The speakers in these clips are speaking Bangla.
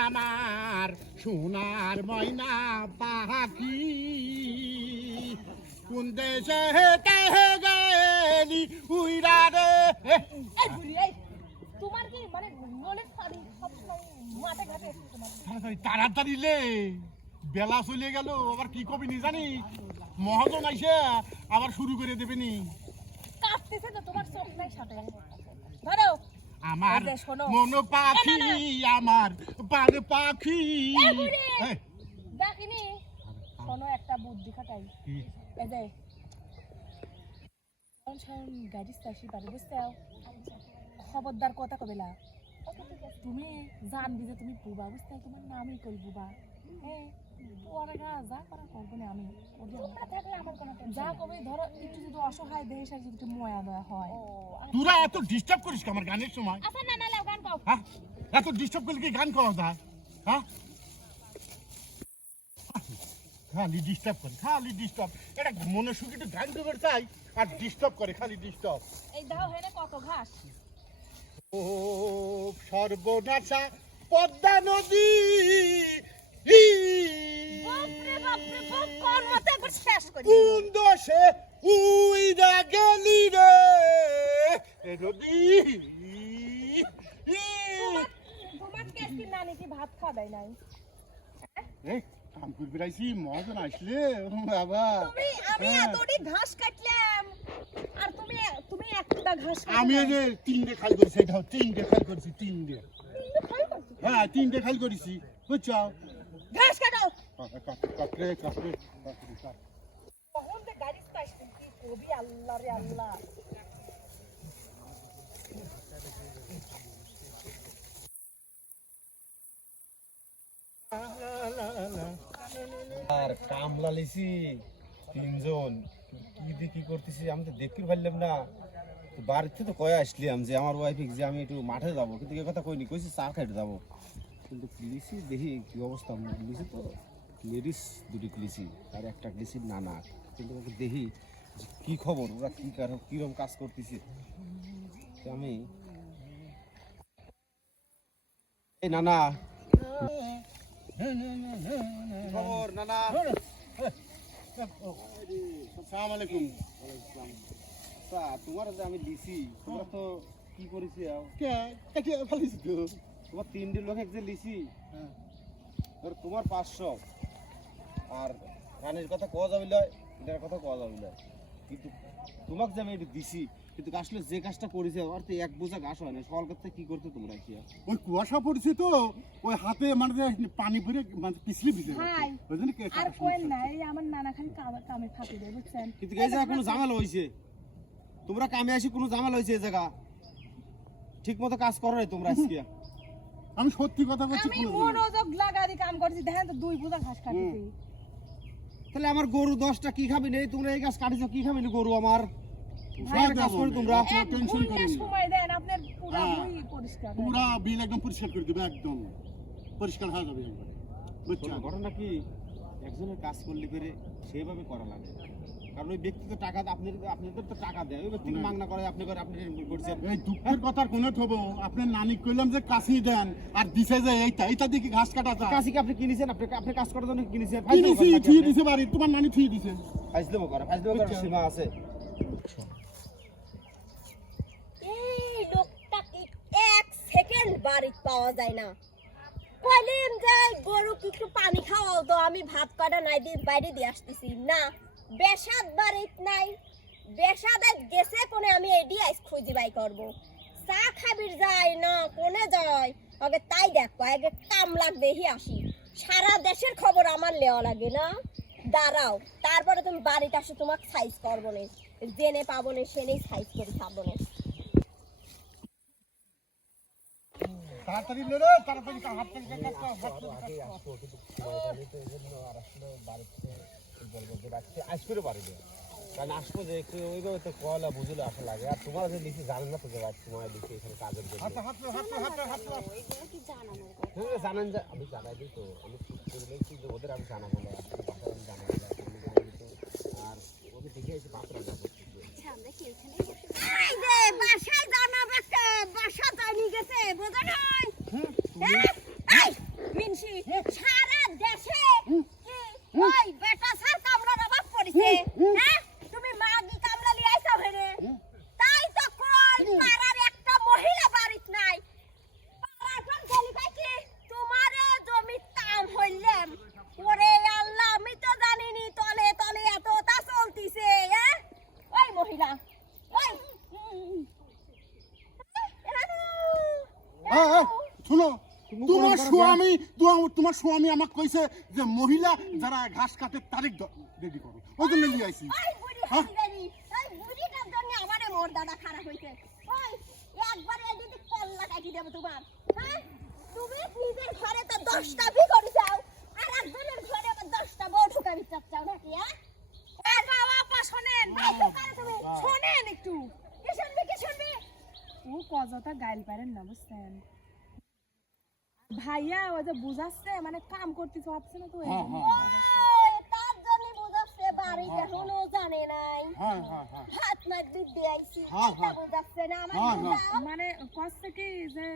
আমার সোনার ময়না পাখি। কোন দেশে হেঁটে গেলি উইরা রে? তোমার কি মানে সবসময় মাঠে ঘাটে তাড়াতাড়ি তাড়াতাড়ি লে বেলা চলে গেল আবার কি কবি নি জানি? মহাজন আইসে আবার শুরু করে দেবে নি। কাটতেছে তো তোমার চোখ নাই সাথে। ধরো আমার। মন পাখি আমার পান পাখি। ডাকিনি শোনো একটা বুদ্ধি খাটাই? এই যে। গাড়ি স্টাসি বাড়ি বুঝতে খবরদার কথা কবেলা তুমি জানবি যে তুমি বুবা বুঝতে তোমার নামই কই বুবা? হ্যাঁ? ওরা যা করা করব না আমি। ওদের থাকলে আমার কোনো যা কবে ধরো একটু যদি অসহায় দেহে সাথে যদি একটু ময়া দয়া হয়। তোরা এত ডিস্টার্ব করিস আমার গানের সময়? আচ্ছা না না লাও গান গাও হ্যাঁ? এত ডিস্টার্ব করলে কি গান করা যায়? হ্যাঁ? খালি ডিস্টার্ব করে খালি ডিস্টার্ব এটা মনে সুখে একটু গান করতে চাই আর ডিস্টার্ব করে খালি ডিস্টার্ব এই দাও হেনে কত ঘাস। ও সর্বনাশা পদ্মা নদী কোন দোষে উইরা গেলি রে? নদী ভাত খাওয়া দেয় নাই? এই কাম করে বেড়াইছি মহাজন আসলে বাবা। আমি হ্যাঁ। এতটি ঘাস কাটলাম। আর তুমি তুমি একটা ঘাস আমি যে তিনটে খাল করেছি এটা তিনটে খাল করেছি তিনটে? হ্যাঁ তিনটে খাল করেছি বুঝছ? ঘাস কাটাও কাটরে কাটরে কাটরে কখন যে গাড়ি পাইছি কি কবি আল্লাহ রে আল্লাহ। আর কামলা লিছি তিনজন। কি দিয়ে কি করতেছি আমি তো দেখতে পারলাম না। বাড়িতে তো কয়ে আসলাম যে আমার ওয়াইফে যে আমি একটু মাঠে যাব। কিন্তু এ কথা কইনি কইছি চা খাইতে যাব। কিন্তু লিছি দেখি কি অবস্থা লিছি তো লেডিস দুটি লিছি আর একটা লিছি নানা। কিন্তু ওকে দেখি যে কি খবর ওরা কি কারও কীরকম কাজ করতেছে। তো আমি এই নানা। খবর নানা? আসসালামু আলাইকুম তোমার যে আমি দিছি তোমরা তো কি করেছি? কে? কে ফালিস তো তোমার তিনটে লোকে যে লিছি হ্যাঁ। ধর তোমার পাঁচশো। আর গানের কথা কওয়া যাবে লয় এটার কথা কওয়া যাবে লয়। কিন্তু তোমাকে যে আমি এটা দিছি কিন্তু আসলে যে কাজটা করেছে আর তো এক বোঝা ঘাস হয় না। সকাল করতে কি করতে তোমরা কি ওই কুয়াশা পড়ছে তো ওই হাতে মানে পানি ভরে মানে পিছলে ভিজে। ওই জন্য কে আর কোয়েন নাই আমার নানা খালি কামে- ফাঁকি দেয় বুঝছেন? কিন্তু এই জায়গা কোনো ঝামেলা হয়েছে তোমরা কামে আসি কোনো ঝামেলা হয়েছে এই জায়গা। ঠিক মতো কাজ করো নাই তোমরা আজকে। আমি সত্যি কথা বলছি আমি। মনোযোগ লাগাদি কাম করছি। দেখেন তো দুই বুঝা ঘাস কাটছি তাহলে আমার গরু দশটা কি খাবি? নেই তোমরা এই গাছ কাটিছো কি খাবি গরু আমার। তোমরা টেনশন সময় দেন আপনার পুরো হ্যাঁ। পরিষ্কার। পুরা বিল একদম পরিষ্কার করে দেবে একদম। পরিষ্কার হয়ে যাবে একবারে। বুঝছ ঘটনা কি? একজনের কাজ করলে পেরে সেভাবে করা লাগে কারণ ওই ব্যক্তি তো টাকা আপনি আপনাদের তো টাকা দেয়। ওই। মাগনা করে আপনি করে আপনি করছেন। এই দুঃখের কথার কোনো থবো আপনার নানি কইলাম যে কাশি দেন আর দিছে যে এইটা এইটা দেখি ঘাস কাটা যায়। কাশিকে আপনি কিনেছেন? আপনি আপনি কাজ করার জন্য কিনেছেন? দিছি থুই দিছে বাড়ি তোমার নানি থুই দিছে। ফাইজলেমো করে ফাইজলেমো বুঝছ? সীমা আছে। এই লোকটা কি এক সেকেন্ড বাড়িতে পাওয়া যায় না। কলিম যে গরু কি একটু পানি খাওয়াও তো আমি ভাত কাটা নাই দিয়ে বাইরে দিয়ে আসতেছি। না বেসাদ বাড়িত নাই। বেসাদ গেছে কোনে আমি এডি আইস খুঁজি বাই করব। চা খাবির যায় না কোনে যায়? আগে তাই দেখো আগে কাম লাগ দেখি আসি। সারা দেশের খবর আমার লেওয়া লাগে না। দাঁড়াও তারপরে তুমি বাড়িতে আসো তোমাকে সাইজ করব না। জেনে পাবো না সেনেই সাইজ করে খাব না। তাড়াতাড়ি লে রে তাড়াতাড়ি হাত থেকে কাজ কর, হাত থেকে আসবে বাড়িতে কারণ আসব যে একটু ওইভাবে তো কলা বুঝলে আসা লাগে আর তোমার যে নিচে জানেন না তো যে তোমার লিখে এখানে কাজের জন্য হাতে হাতে হাতে হাতে হাতে জানেন যে আমি জানাই দিই তো আমি ঠিক করে দিয়েছি যে ওদের আমি জানাব না আপনার বাসায় আমি জানাব না আমি জানাই তো আর ওদের দেখে এসে বাপরা যাব বাসায় জানা বাসা জানি গেছে বোঝা হুম, হ্যাঁ? সারা দেশে কি ওই বেটা সার কামলার অভাব পড়েছে হ্যাঁ তুমি মাগি কামলা লিয়ে আইছো হেরে তাই তো কই পাড়ার একটা মহিলা বাড়িত নাই পাড়াটা চলি পাইছি তোমারে জমি কাম হইলাম ওরে আল্লাহ আমি তো জানিনি তলে তলে এতটা চলতিছে হ্যাঁ ওই মহিলা ওই এ, এ, শুনো তোমার স্বামী তোমার- তোমার স্বামী আমাকে কইছে যে মহিলা যারা ঘাস কাটে তারিখ রেডি করো ওই জন্য নিয়ে আইছি ওই বুড়ি হ্যাঁ? হাঁদানি ওই বুড়িটার জন্য আমারে মোর দাদা খারাপ হইছে ওই একবারে যদি কল্লা কাটি দেব তোমার হ্যাঁ তুমি নিজের ঘরে তো দশটা বি করে যাও আর একজনের ঘরে আবার দশটা বউ ঢুকাবি চাচ্ছাও নাকি হ্যাঁ এই বাবা আপা শোনেন এই তো করে তুমি। শোনেন একটু। কি শুনবি কি শুনবি? ও কজটা গাইল পারেন না বুঝছেন? ভাইয়া ওই যে বুঝাচ্ছে মানে কাম করতে পারছে না তো এই হ্যাঁ, জন্য হ্যাঁ, বুঝাচ্ছে। ওই তার জন্য বুঝাচ্ছে এখনও জানে নাই। হ্যাঁ হ্যাঁ হ্যাঁ। আইছি। না আমার মানে কষ্ট কি যে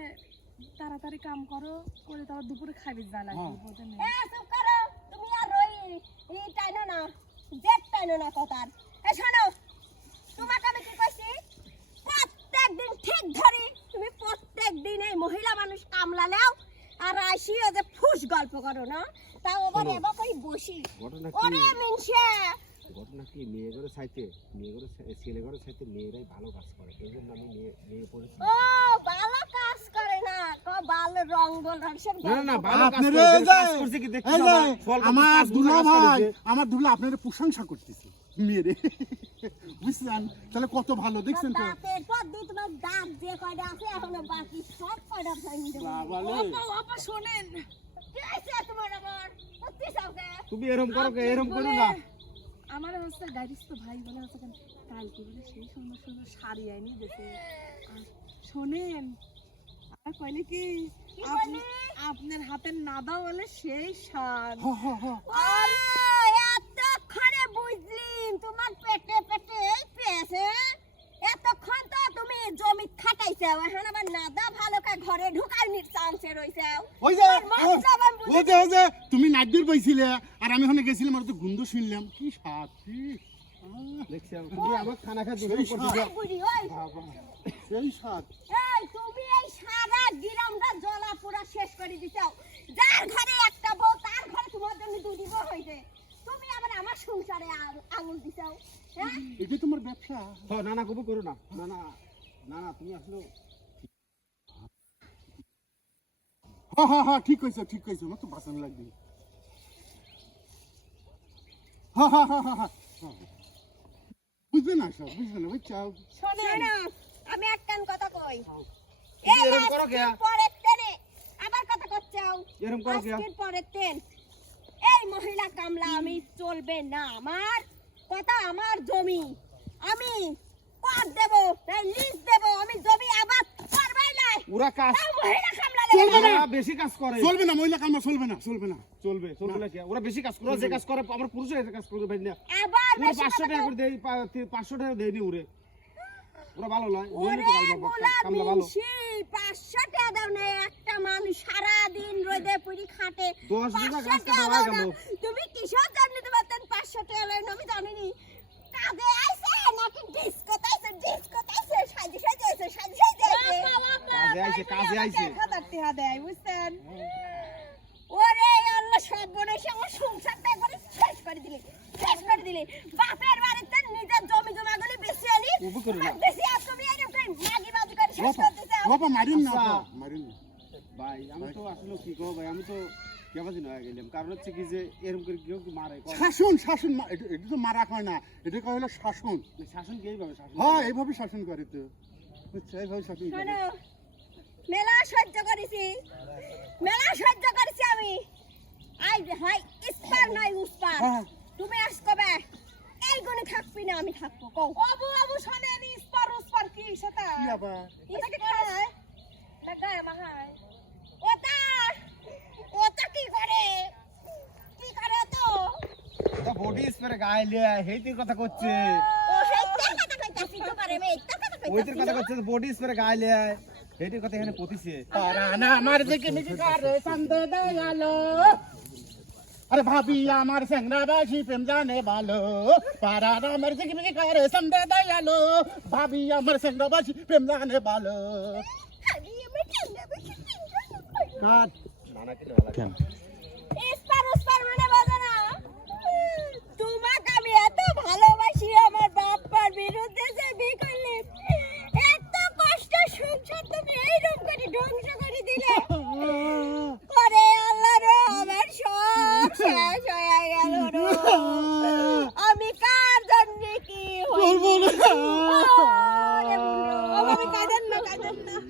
তাড়াতাড়ি কাম করো করে তারপর দুপুরে খাবি যা লাগবে। বোঝেন এ চুপ করো। তুমি আর ওই ই টাইনো না জেট টাইনো না কথার। এ শোনো তোমাকে আমি কি কইছি? প্রত্যেক দিন ঠিক ধরি তুমি প্রত্যেক দিন এই মহিলা মানুষ কামলালেও আর আসি ও যে ফুস গল্প করো না। তাও আবার। এবার বসি। ওরে ঘটনা কি? মেয়ে ঘরে চাইতে মেয়ে ঘরে চাই- ছেলে ঘরে চাইতে মেয়েরাই ভালো কাজ করে। এই জন্য আমি মেয়ে মেয়ে পড়েছি। ও ভালো কাজ করে না। ক ভালো রং বল রংসের না না না ভালো কাজ করে কাজ করছে কি দেখছি এই না, যে, ফল করছে, আমার দুলা ভাই আমার দুলা আপনার প্রশংসা করতেছে। মেয়েরে। বুঝছেন? তাহলে কত ভালো দেখছেন তো? দাঁতের পর দিয়ে তোমার দাঁত যে কয়টা আছে এখনও বাকি সব কয়টা ভাঙি দেবো। আপা আপা শোনেন। কি হয়েছে তোমার আবার? সত্যি সাউকে তুমি এরকম করো কে? এরকম করো না। আমার হচ্ছে গাড়িস তো ভাই বলে হচ্ছে কেন? কালকে বলে সেই সুন্দর সুন্দর শাড়ি আইনি দেখে। আর শোনেন আর কইলে কি আপনি আপনার হাতের নাদা বলে সেই শাড়ি। হ, হ, হ। আর তোমার পেটে পেটে এই পেয়েছে জমি খাটাইছে এখন আবার নাদা ভালো করে ঘরে ঢুকাই নির চান্সে রইছে ওই যে বুঝি- ওই যে ওই যে তুমি নাইটদের বইছিলে আর আমি ওখানে গেছিলাম আর তো গন্ধ শুনলাম। কি কি? দেখছি আমার খানা সেই এই তুমি এই সারা গ্রামটা জ্বলা পুরা শেষ করে দিছো যার ঘরে একটা বউ তার ঘরে তোমার জন্য হইছে। তুমি আবার আমার সংসারে আঙুল দিছো হ্যাঁ? এটা তোমার ব্যবসা। হ্যাঁ, না না কবু করো না। না না না না তুমি আসলে হ্যাঁ হ্যাঁ হ্যাঁ ঠিক কইছো ঠিক কইছো আমার তো বাসন লাগবে। হ্যাঁ হ্যাঁ হ্যাঁ হ্যাঁ হ্যাঁ। বুঝবে না সব বুঝবে না বুঝছ? শোনো আমি একটান কথা কই। এরকম করো কে? পরের তেনে আবার কথা করছাও এরকম করো কে? আজকের পরের তেন এই মহিলা কামলা আমি চলবে না। আমার কথা আমার জমি। আমি কর দেব তাই লিজ দেব আমি জমি আবার করবাই নাই। ওরা কাজ মহিলা কামলা চলবে না। বেশি কাজ করে। চলবে না মহিলা কামা চলবে না। চলবে না চলবে চলবে না ওরা বেশি কাজ করে যে কাজ করে আমার পুরুষের কাজ করতে পারি না আবার ওরা বেশি পাঁচশো টাকা। করে ওরে। ওরা ভালো নয় ওরে কামলা ভালো পাঁচশো দাও না একটা মানুষ সারাদিন রোদে পুরি খাটে। দশ গাছ কাটা? তুমি তোমার পাঁচশো টাকা লইন আমি জানিনি কাজে নাকি ডিস্কোতে আইছে ডিস্কোতে আইছে সাজি সাজি আইছে সাজি সাজি আইছে কাজে আইছে কাজে আইছে। হাজার টাকা দেয় বুঝছেন? ওরে আল্লাহ সব বনেছে আমার সংসারটা একবারে শেষ করে দিলি শেষ করে দিলি। বাপের বাড়িতে নিজের জমি জমাগুলি বেশি আনি। বেশি আর তুমি এরকম মাগি বাজি করে শেষ বাবা বাবা মারিন না আচ্ছা। মারিন ভাই আমি তো আসলে কি করব ভাই আমি তো কেবাদিন গেলাম কারণ হচ্ছে কি যে এরকম করে কেউ মারে? শাসন শাসন এটা এটা তো মারা হয় না। এটা কয় হলো শাসন। শাসন কে এইভাবে শাসন হ্যাঁ? এইভাবে শাসন করে তো। বুঝছ? এইভাবে শাসন করে। মেলা সহ্য করেছি। মেলা সহ্য করেছি আমি। আই হয় ইস্পার নয় উস্পার। হ্যাঁ। তুমি আস কবে এই গুণে থাকবি না আমি থাকব কও। অবু অবু শোনেন ইস্পার উস্পার কি সেটা? কি আবার? গায়ে ওটা কি আমার দিকে নিচে কারে সন্দেহ আরে ভাবি আমার সেংরাবাসী প্রেম জানে ভালো পারা আমার জিগমি করে দয়ালো ভাবি আমার সেংরাবাসী প্রেম জানে ভালো কাট মানে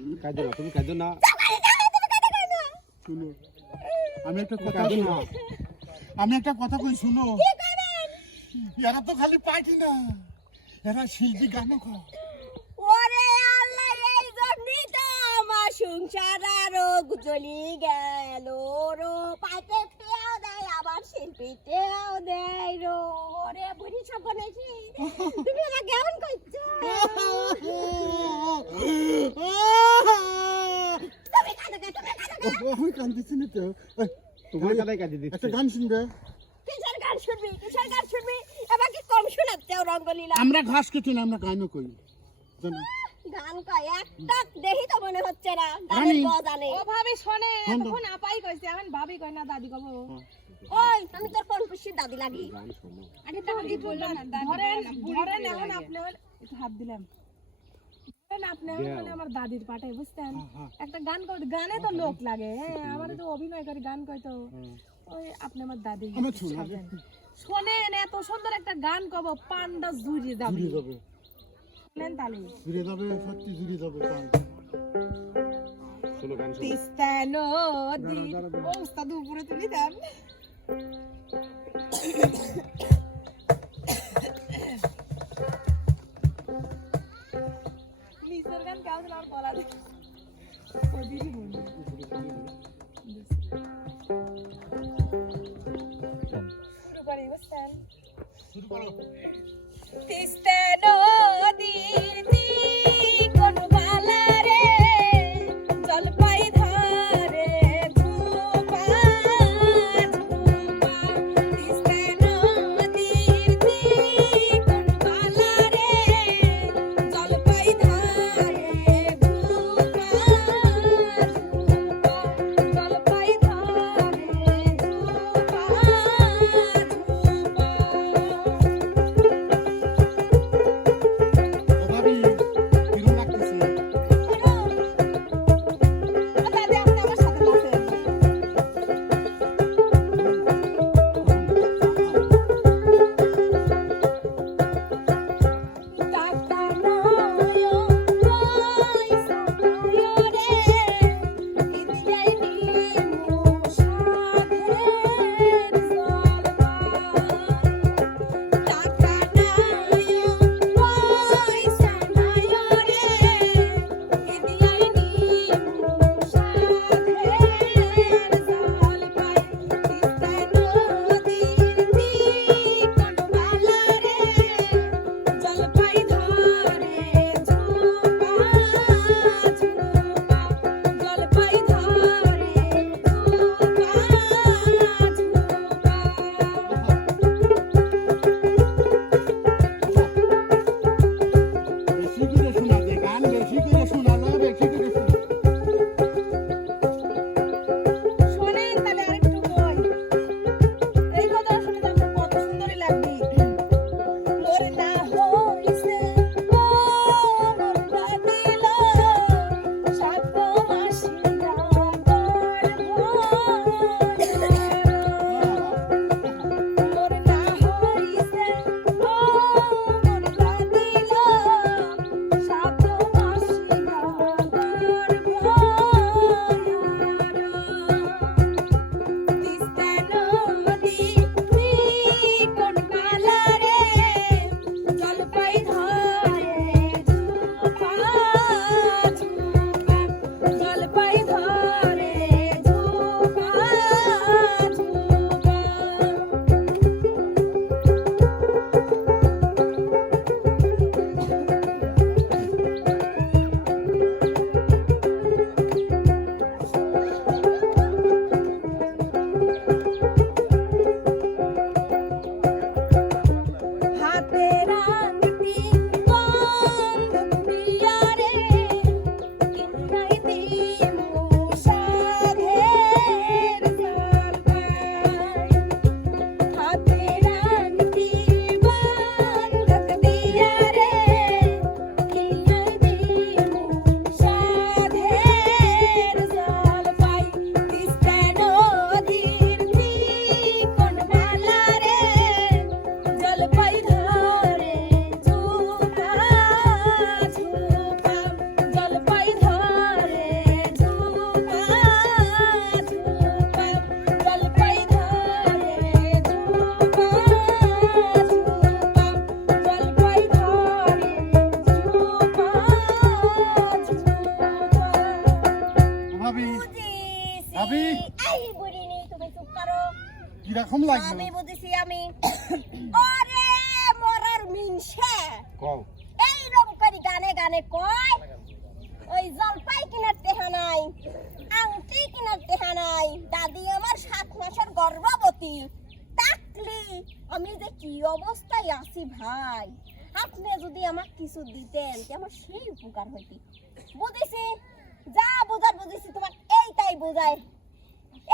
হয়ে কাজে না তুমি কাজে না? শুনো। আমি একটা কথা না আমি একটা কথা কই শুনো। এরা তো খালি পার্টি না। এরা শিল্পী গানও কয় ওরে আল্লাহ এই জন্যই তো আমার সংসার আরও চলি গেল রো। পাইতে খেয়াও দেয় আবার শিল্পীতেও দেয় রো। ওরে বুড়ি সব বলেছি। তুমি আমার কেমন করছ তুমি কাঁদো কেন? তুমি কাঁদো কেন? আমি কান্দিছি না তো? তোমার কথাই কাজে একটা গান শুনবে? কিসের গান শুনবি কিসের গান শুনবি। আমাকে কম রঙ্গলীলা? আমরা ঘাস কেটে না আমরা গানও কই জানো? গান কয় একটা দেখি তো মনে হচ্ছে না গানের ও ভাবি শোনে শোন এতক্ষণ আপাই কইছে এখন ভাবি কই না দাদি কব। ওই আমি তোর কোন খুশির দাদি লাগি? শোনো। আগে বললাম? ধরেন ধরেন এখন আপনি হল- হাত দিলাম আপনি মানে আমার দাদির পাটে বুঝছেন? হ্যাঁ, হ্যাঁ। একটা গান গানে তো লোক লাগে। হ্যাঁ আমার তো অভিনয় করে গান কই তো। ওই আপনি আমার দাদি শোনেন এত সুন্দর একটা গান কব পান্ডা জুড়ি যাবে। শোনেন তাহলে। জুড়ে যাবে সত্যি জুড়ে যাবে গান। শোনো গান শোনো। তিস্তা নদী। দাঁড়া, দাঁড়া, দাঁড়া। ও উস্তাদ উপরে তুলি দেন। শুরু করি, বুঝছেন? শুরু করো তিস্তা নদীর গানে কয়? ওই জলপাই কিনার টেহা নাই আংটি কিনার টেহা নাই। দাদি আমার সাত মাসের গর্ভবতী। তাকলি, আমি যে কি অবস্থায় আছি ভাই? আপনি যদি আমাকে কিছু দিতেন তে আমার সেই উপকার হইতি। বুঝেছি? যা বুঝার বুঝেছি তোমার এইটাই বোঝায়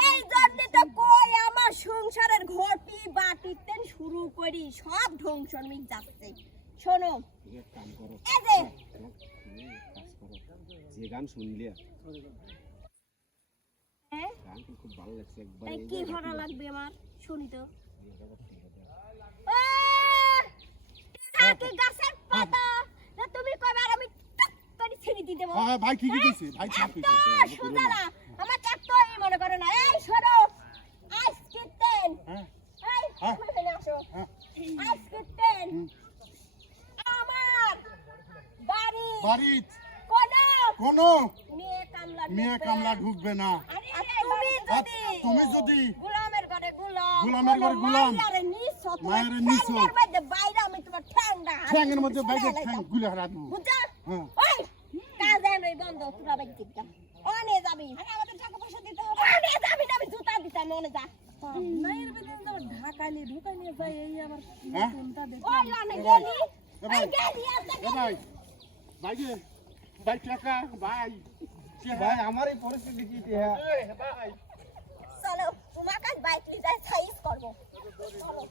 এই জন্য তো কই আমার সংসারের ঘটি বাটিতেন শুরু করি, সব ধ্বংসর মিক যাচ্ছে। শোনো। এই যে। গান শুনলে। হ্যাঁ? খুব ভালো লাগছে একবার কি ভালো লাগবে আমার? শুনি তো। এই গাছের পাতা? তুমি কবে আর আমি টুক করে ছিঁড়ে দিয়ে দেবো? হ্যাঁ ভাই ঠিকই কইছে ভাই ঠিকই কইছে সোজা না। আমার এতই মনে করে না। এই হ্যাঁ। এই হ্যাঁ। তুমি আসো। হ্যাঁ। আজকে তেন হুম। আমার বাড়ি বাড়িত কোন কোনো মেয়ে কামলা ঢুকবে না। ঢুকবে না আর তুমি যদি তুমি যদি গোলামের ঘরে গোলাম মাইয়ারে নিছো। ঠ্যাঙ্গের মধ্যে বাইরে বাইরে। ঠ্যাং গুলে হারা দেবো বুঝছ? হ্যাঁ ওই, কাজ এমনি বন্ধ, তোরা বাইরে দিবি না। অনে অনে যাবি না, আমি জুতা দিতাম, অনে যা। নাইর বেদিন যাবার ঢাকাইলে ঢুকাইলে যাই এই আবার হ্যাঁ? নতুনটা ওই, দেখলাম অনে এ ভাই, ভাই, টাকা ভাই ভাই আমার এই পরিস্থিতি কি হ্যাঁ? ভাই। চলো তোমার কাছে বাইক নিয়ে যাই সাইজ করব। চলো।